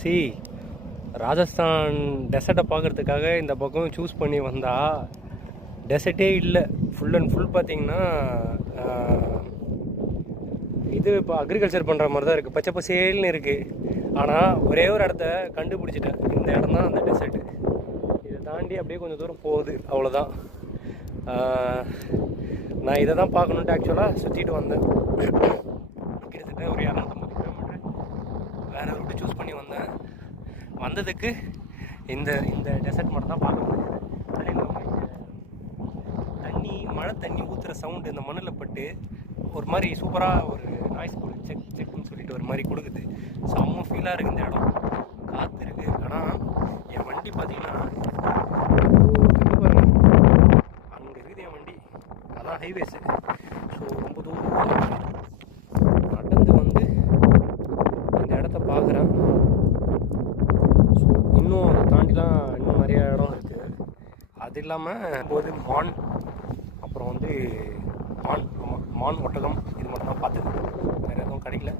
C Rajasthan டெசர்ட்டை பார்க்குறதுக்காக இந்த பக்கம் சூஸ் பண்ணி வந்தால் டெசர்ட்டே இல்லை. ஃபுல் அண்ட் ஃபுல் பார்த்திங்கன்னா இது இப்போ அக்ரிகல்ச்சர் பண்ணுற மாதிரி தான் இருக்குது, பச்சை பசேல்னு இருக்குது. ஆனால் ஒரே ஒரு இடத்த கண்டுபிடிச்சிட்டேன், இந்த இடம் தான் அந்த டெசர்ட்டு. இதை தாண்டி அப்படியே கொஞ்சம் தூரம் போகுது, அவ்வளோதான். நான் இதை தான் பார்க்கணுன்ட்டு ஆக்சுவலாக சுற்றிட்டு வந்தேன். கிட்டத்தட்ட ஒரு 250 கிலோமீட்டர் வேறு ரூட்டு சூஸ் பண்ணி வந்ததுக்கு இந்த டெசர்ட் மட்டும் தான் பார்க்க முடியுது. அதே இல்லாமல் தண்ணி, மழை தண்ணி ஊற்றுற சவுண்டு இந்த மண்ணில் பட்டு ஒரு மாதிரி சூப்பராக ஒரு நாய்ஸ் கொடுக்குது, செக் செக்னு சொல்லிட்டு ஒரு மாதிரி கொடுக்குது. செம்ம ஃபீலாக இருக்குது இந்த இடம், காற்று இருக்குது. ஆனால் என் வண்டி பார்த்தீங்கன்னா அங்கே இருக்குது என் வண்டி, அதான் ஹைவேஸு. ஸோ ரொம்ப தூரம் நடந்து வந்து இந்த இடத்த பார்க்குறேன். ஸோ இன்னும் அதை தாண்டிலாம் இன்னும் நிறையா இடம் இருக்குது. அது இல்லாமல் போது மான், அப்புறம் வந்து மான் ஒட்டகம், இது மட்டும் தான் பார்த்துது, வேறு எதுவும் கிடைக்கல.